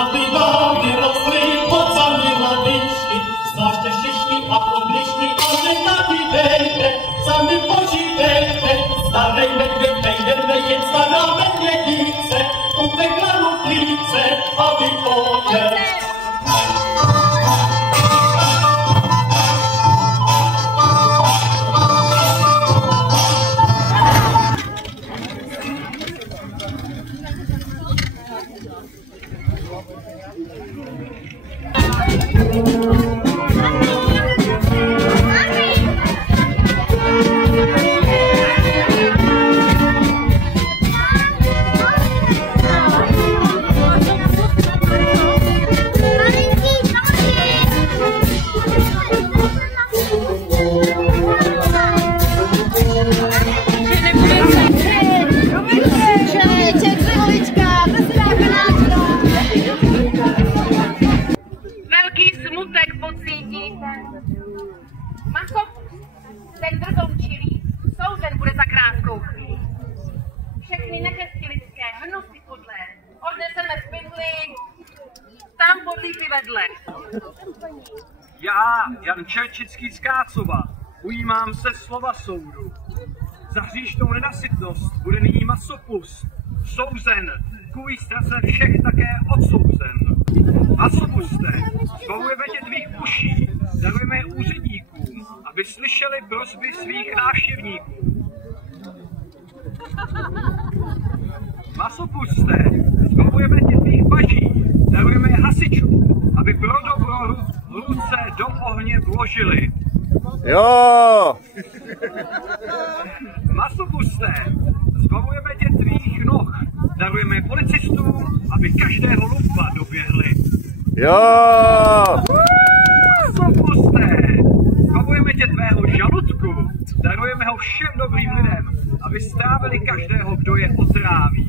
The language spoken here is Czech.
aby vám vyrostly ocami hlavičky. Zvažte šišky a odlišky, ale taky dejte, sami počítejte. Starý medvěd nejdeme jen stará medvědice, utekla mu plíce, aby pojet. Masopust, ten drzoučilý, souzen bude za krátkou chvíli. Všechny nechesti lidské, hnusy podlé, odneseme z pytly, tam podlípy vedle. Já, Jan Čerčický z Kácova, ujímám se slova soudu. Za hříšnou nenasytnost bude nyní masopust, souzen, kvůli ztrace všech také odsouzen. Masopuste, zbavujeme tě tvých uší, darujeme je úředníkům, aby slyšeli prosby svých návštěvníků. Masopuste, zbavujeme tě tvých paží, darujeme je hasičům, aby pro dobro ruce do ohně vložili. Jo! Masopuste, zbavujeme tě tvých noh, darujeme je policistům, aby každého lumpa doběhli. Jo! Masopuste, zbavujeme tě tvého žaludku, darujeme ho všem dobrým lidem, aby strávili každého, kdo je otráví.